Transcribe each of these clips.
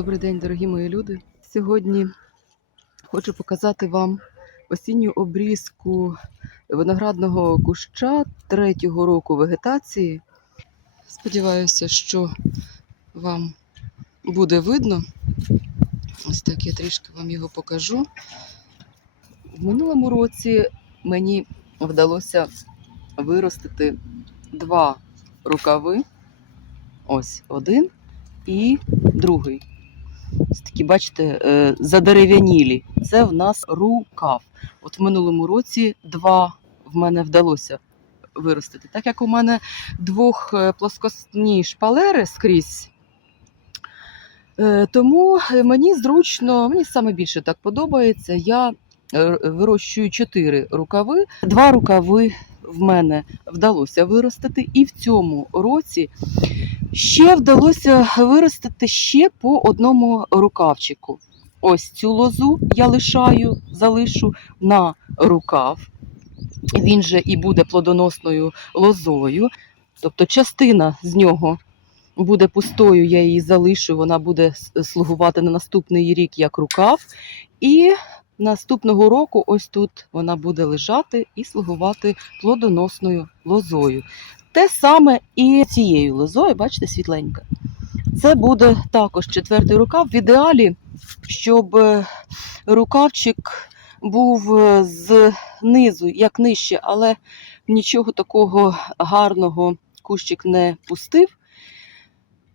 Добрий день, дорогі мої люди. Сьогодні хочу показати вам осінню обрізку виноградного куща третього року вегетації. Сподіваюся, що вам буде видно. Ось так я трішки вам його покажу. В минулому році мені вдалося виростити два рукави. Ось один і другий. Ось такі, бачите, е, задерев'янілі. Це в нас рукав. От в минулому році два в мене вдалося виростити. Так як у мене двох е, плоскостні шпалери скрізь. е, Тому мені зручно, мені саме більше так подобається. Я вирощую чотири рукави. Два рукави в мене вдалося виростити, і в цьому році Ще вдалося виростити ще по одному рукавчику. Ось цю лозу я лишаю, залишу на рукав. Він же і буде плодоносною лозою. Тобто частина з нього буде пустою, я її залишу, вона буде слугувати на наступний рік як рукав. І наступного року ось тут вона буде лежати і слугувати плодоносною лозою. Те саме і цією лозою, бачите, світленька. Це буде також четвертий рукав. В ідеалі, щоб е, рукавчик був е, знизу, як нижче, але нічого такого гарного кущик не пустив.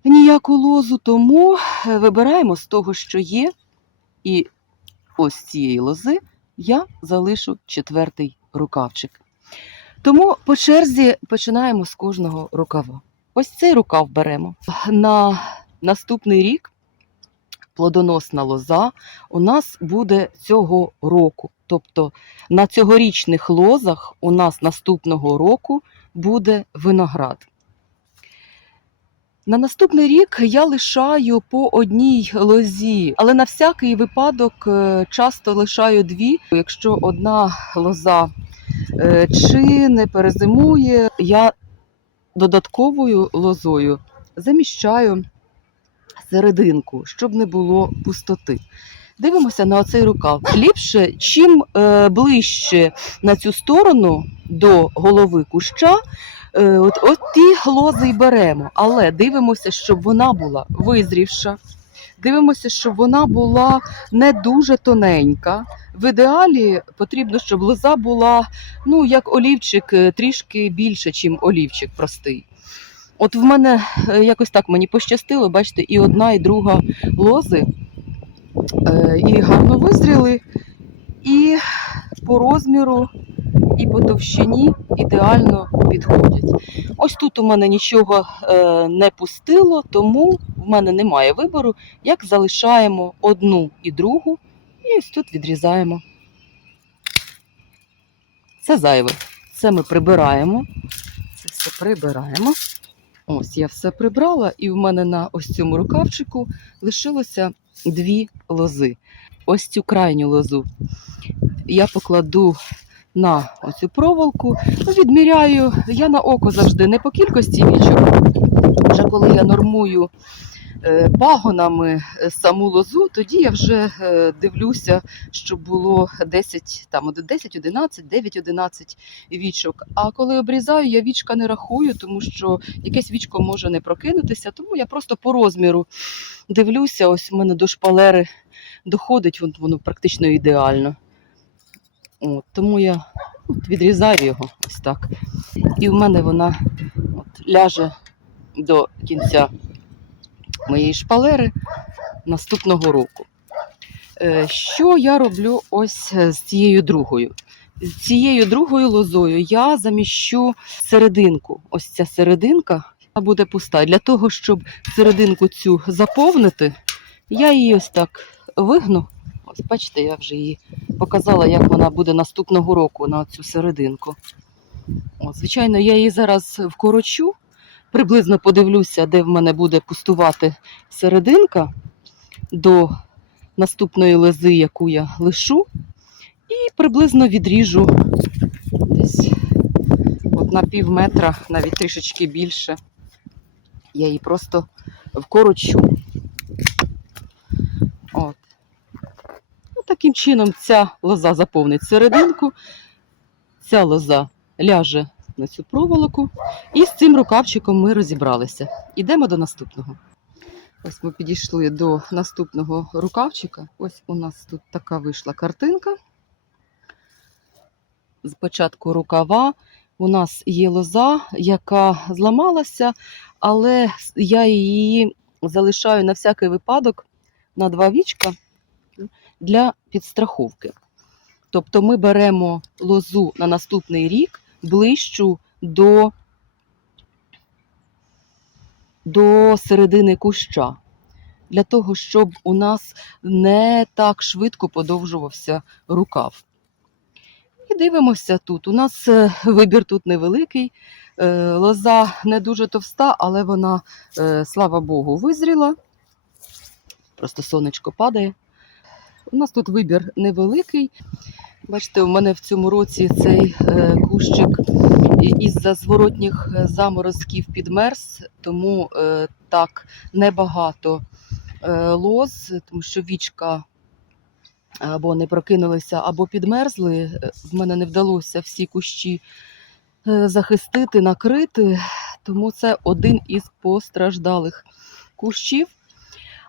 Ніяку лозу, тому е, вибираємо з того, що є. І ось цієї лози я залишу четвертий рукавчик. Тому по черзі починаємо з кожного рукава. Ось цей рукав беремо. На наступний рік плодоносна лоза у нас буде цього року. Тобто на цьогорічних лозах у нас наступного року буде виноград. На наступний рік я лишаю по одній лозі, але на всякий випадок е, часто лишаю дві. Якщо одна лоза чи не перезимує, я додатковою лозою заміщаю серединку, щоб не було пустоти. Дивимося на оцей рукав. Ліпше, чим е, ближче на цю сторону до голови куща, е, от, от ті лози й беремо. Але дивимося, щоб вона була визрівша. Дивимося, щоб вона була не дуже тоненька. В ідеалі потрібно, щоб лоза була ну, як олівчик, е, трішки більше, ніж олівчик простий. От в мене е, якось так мені пощастило, бачите, і одна, і друга лози е, і гарно визріли, і по розміру, і по товщині ідеально підходять. Ось тут у мене нічого е, не пустило, тому в мене немає вибору, як залишаємо одну і другу, і ось тут відрізаємо. Це зайве. Це ми прибираємо. Це все прибираємо. Ось я все прибрала, і в мене на ось цьому рукавчику лишилося дві лози. Ось цю крайню лозу я покладу на оцю проволоку. Відміряю я на око завжди не по кількості вічок. Вже коли я нормую е, пагонами е, саму лозу, тоді я вже е, дивлюся, щоб було 10, там, 10, 11, 9, 11 вічок. А коли обрізаю, я вічка не рахую, тому що якесь вічко може не прокинутися, тому я просто по розміру дивлюся, ось у мене до шпалери доходить, вон- воно практично ідеально. От, тому я от, відрізаю його ось так. І в мене вона от, ляже до кінця моєї шпалери наступного року. Е, Що я роблю ось е, з цією другою? З цією другою лозою я заміщу серединку. Ось ця серединка буде пуста. Для того, щоб серединку цю заповнити, я її ось так вигну. Ось бачите, я вже її показала, як вона буде наступного року на цю серединку. От, звичайно, я її зараз вкорочу, приблизно подивлюся, де в мене буде пустувати серединка до наступної лези, яку я лишу, і приблизно відріжу десь от на пів метра, навіть трішечки більше. Я її просто вкорочу. Чином ця лоза заповнить серединку, ця лоза ляже на цю проволоку. І з цим рукавчиком ми розібралися. Ідемо до наступного. Ось ми підійшли до наступного рукавчика. Ось у нас тут така вийшла картинка. Спочатку рукава. У нас є лоза, яка зламалася, але я її залишаю на всякий випадок на два вічка для підстраховки. Тобто ми беремо лозу на наступний рік ближчу до, до середини куща, для того, щоб у нас не так швидко подовжувався рукав. І дивимося тут. У нас е, вибір тут невеликий. Е, Лоза не дуже товста, але вона, е, слава Богу, визріла. Просто сонечко падає. У нас тут вибір невеликий. Бачите, у мене в цьому році цей е, кущик із-за зворотніх е, заморозків підмерз, тому е, так небагато лоз, тому що вічка або не прокинулися, або підмерзли. В мене не вдалося всі кущі захистити, накрити, тому це один із постраждалих кущів.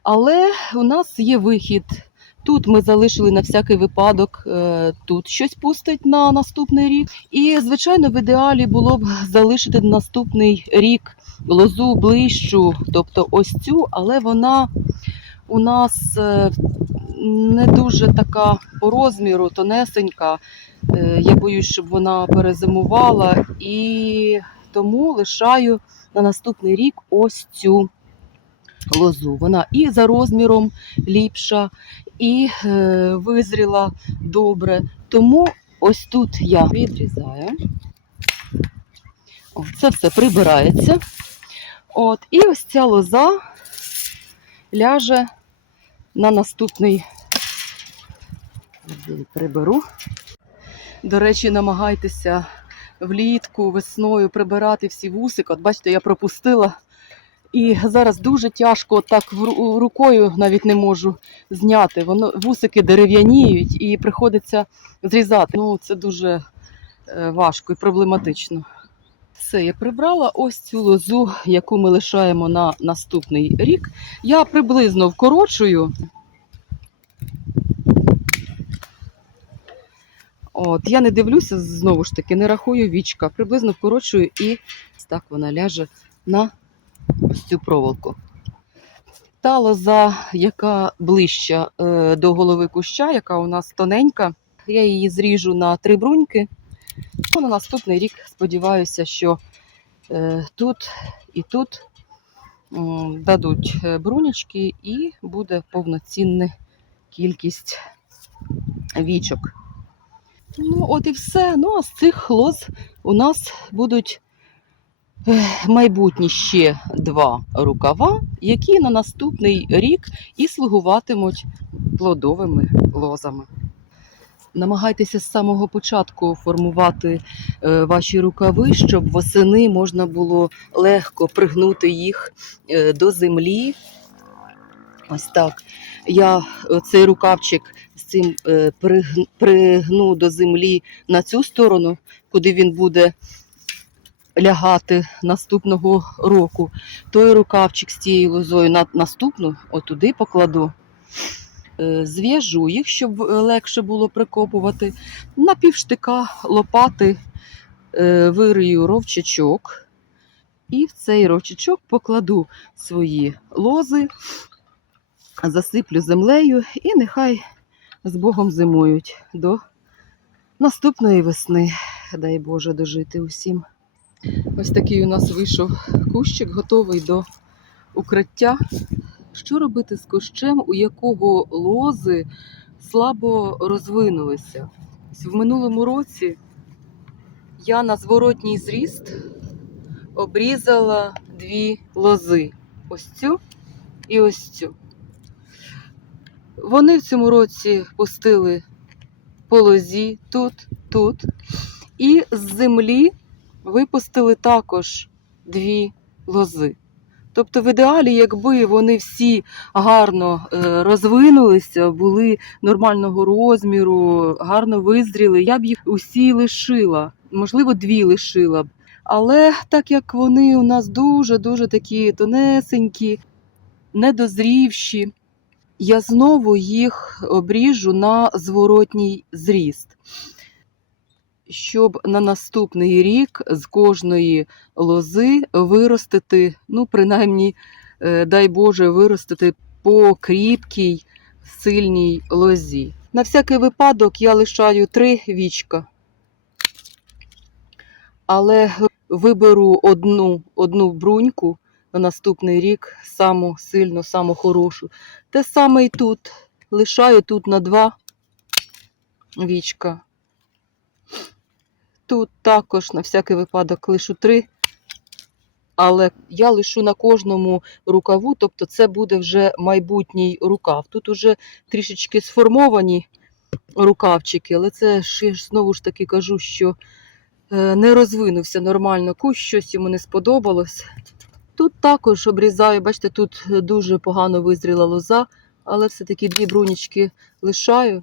Але у нас є вихід. Тут ми залишили на всякий випадок, е, тут щось пустить на наступний рік. І, звичайно, в ідеалі було б залишити на наступний рік лозу ближчу, тобто ось цю, але вона у нас е, не дуже така по розміру, тонесенька. Е, Я боюсь, щоб вона перезимувала, і тому лишаю на наступний рік ось цю лозу. Вона і за розміром ліпша, і е, визріла добре. Тому ось тут я відрізаю. О, це все прибирається. От, і ось ця лоза ляже на наступний. Приберу. До речі, намагайтеся влітку, весною прибирати всі вусики. От бачите, я пропустила. І зараз дуже тяжко так рукою навіть не можу зняти. Воно вусики дерев'яніють і приходиться зрізати. Ну, це дуже е, важко і проблематично. Все, я прибрала ось цю лозу, яку ми лишаємо на наступний рік. Я приблизно вкорочую. От, я не дивлюся, знову ж таки, не рахую вічка. Приблизно вкорочую і так вона ляже на ось цю проволоку. Та лоза, яка ближча е, до голови куща, яка у нас тоненька, я її зріжу на три бруньки. Ну, на наступний рік сподіваюся, що е, тут і тут дадуть е, брунічки і буде повноцінна кількість вічок. Ну, от і все. Ну, а з цих лоз у нас будуть майбутні ще два рукава, які на наступний рік і слугуватимуть плодовими лозами. Намагайтеся з самого початку формувати е, ваші рукави, щоб восени можна було легко пригнути їх е, до землі. Ось так. Я е, цей рукавчик з цим пригну до землі на цю сторону, куди він буде лягати наступного року. Той рукавчик з цією лозою на наступну, отуди покладу. Е, Зв'яжу їх, щоб е, легше було прикопувати. На півштика лопати е, вирию ровчачок. І в цей ровчачок покладу свої лози, засиплю землею і нехай з Богом зимують до наступної весни. Дай Боже дожити усім. Ось такий у нас вийшов кущик, готовий до укриття. Що робити з кущем, у якого лози слабо розвинулися? В минулому році я на зворотній зріст обрізала дві лози. Ось цю і ось цю. Вони в цьому році пустили по лозі тут, тут. І з землі випустили також дві лози. Тобто, в ідеалі, якби вони всі гарно е, розвинулися, були нормального розміру, гарно визріли, я б їх усі лишила, можливо, дві лишила б. Але так як вони у нас дуже-дуже такі тонесенькі, недозрівші, я знову їх обріжу на зворотній зріст, щоб на наступний рік з кожної лози виростити, ну, принаймні, е, дай Боже, виростити по кріпкій, сильній лозі. На всякий випадок я лишаю три вічка, але виберу одну, одну бруньку на наступний рік, саму сильну, саму хорошу. Те саме і тут. Лишаю тут на два вічка. Тут також на всякий випадок лишу три. Але я лишу на кожному рукаву, тобто це буде вже майбутній рукав. Тут уже трішечки сформовані рукавчики, але це ж я ж знову ж таки кажу, що е, не розвинувся нормально кущ, щось йому не сподобалось. Тут також обрізаю, бачите, тут дуже погано визріла лоза, але все-таки дві брунічки лишаю.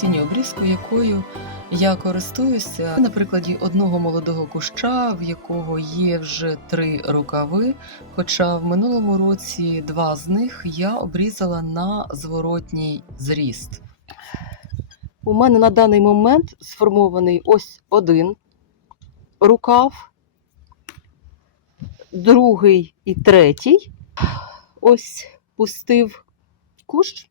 Осінню обрізку, якою я користуюся на прикладі одного молодого куща, в якого є вже три рукави. Хоча в минулому році два з них я обрізала на зворотній зріст. У мене на даний момент сформований ось один рукав, другий і третій. Ось пустив кущ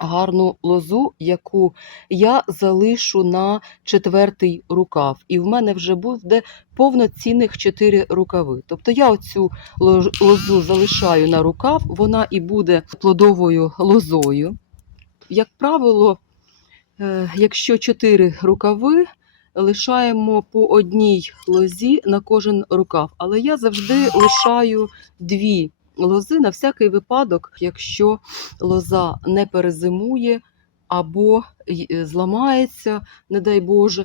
гарну лозу, яку я залишу на четвертий рукав. І в мене вже буде повноцінних чотири рукави. Тобто я оцю лозу залишаю на рукав, вона і буде плодовою лозою. Як правило, е, якщо чотири рукави, лишаємо по одній лозі на кожен рукав. Але я завжди лишаю дві лози на всякий випадок, якщо лоза не перезимує або е, зламається, не дай Боже,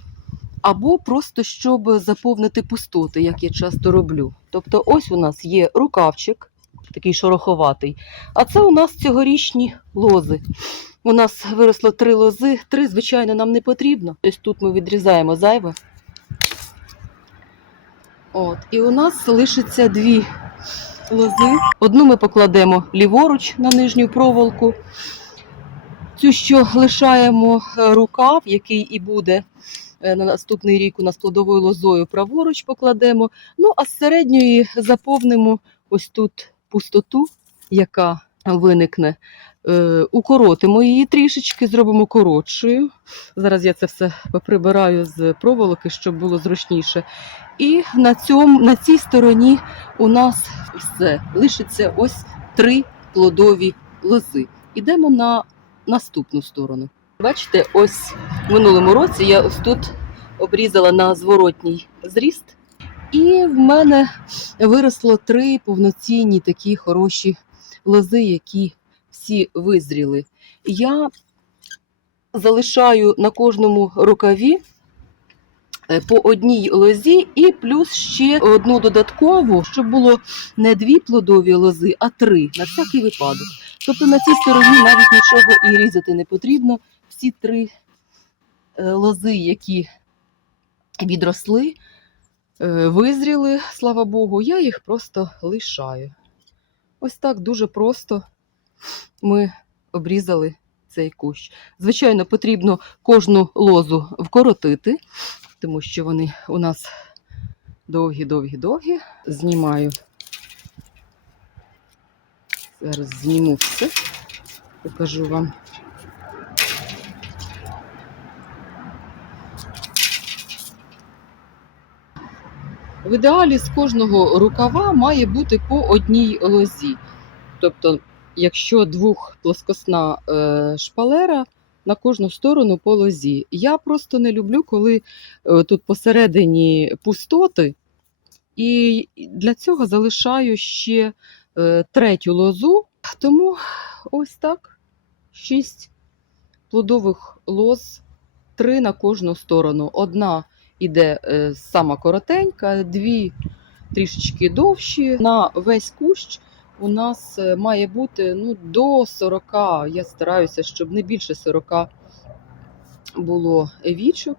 або просто щоб заповнити пустоти, як я часто роблю. Тобто, ось у нас є рукавчик, такий шороховатий, а це у нас цьогорічні лози. У нас виросло три лози, три, звичайно, нам не потрібно. Ось тут ми відрізаємо зайве. От, і у нас лишиться дві лози. Одну ми покладемо ліворуч на нижню проволоку. Цю, що лишаємо е, рукав, який і буде е, на наступний рік у нас плодовою лозою, праворуч покладемо. Ну, а з середньої заповнимо ось тут пустоту, яка виникне. Е, Укоротимо її трішечки, зробимо коротшою. Зараз я це все поприбираю з проволоки, щоб було зручніше. І на, цьому, на цій стороні у нас все. Лишиться ось три плодові лози. Ідемо на наступну сторону. Бачите, ось в минулому році я ось тут обрізала на зворотній зріст, і в мене виросло три повноцінні такі хороші лози, які всі визріли. Я залишаю на кожному рукаві е, по одній лозі і плюс ще одну додаткову, щоб було не дві плодові лози, а три на всякий випадок. Тобто на цій стороні навіть нічого і різати не потрібно. Всі три е, лози, які відросли, е, визріли, слава Богу, я їх просто лишаю. Ось так дуже просто ми обрізали цей кущ. Звичайно, потрібно кожну лозу вкоротити, тому що вони у нас довгі-довгі-довгі. Знімаю. Зараз зніму все, покажу вам. В ідеалі з кожного рукава має бути по одній лозі. Тобто, якщо двох плоскосна е, шпалера на кожну сторону по лозі. Я просто не люблю, коли е, тут посередині пустоти, і для цього залишаю ще е, третю лозу. Тому ось так: шість плодових лоз, три на кожну сторону. Одна іде е, сама коротенька, дві трішечки довші. На весь кущ у нас е, має бути ну, до 40, я стараюся, щоб не більше 40 було вічок,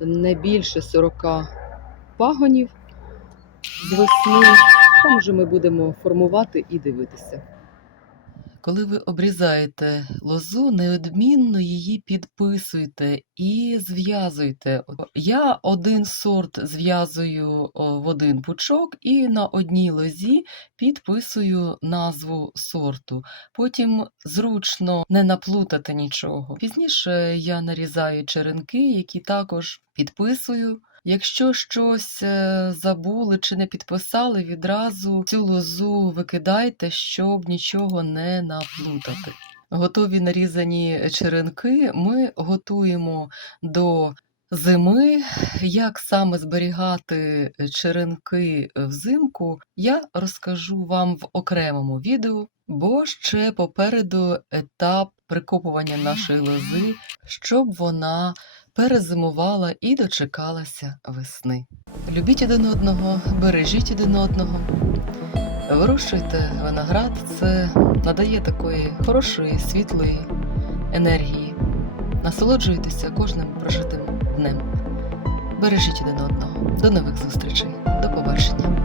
не більше 40 пагонів з весни. Там вже ми будемо формувати і дивитися. Коли ви обрізаєте лозу, неодмінно її підписуйте і зв'язуйте. Я один сорт зв'язую в один пучок і на одній лозі підписую назву сорту. Потім зручно не наплутати нічого. Пізніше я нарізаю черенки, які також підписую. Якщо щось е, забули чи не підписали, відразу цю лозу викидайте, щоб нічого не наплутати. Готові нарізані черенки ми готуємо до зими. Як саме зберігати черенки взимку, я розкажу вам в окремому відео, бо ще попереду етап прикопування нашої лози, щоб вона перезимувала і дочекалася весни. Любіть один одного, бережіть один одного, вирощуйте виноград, це надає такої хорошої, світлої енергії. Насолоджуйтеся кожним прожитим днем. Бережіть один одного. До нових зустрічей. До побачення.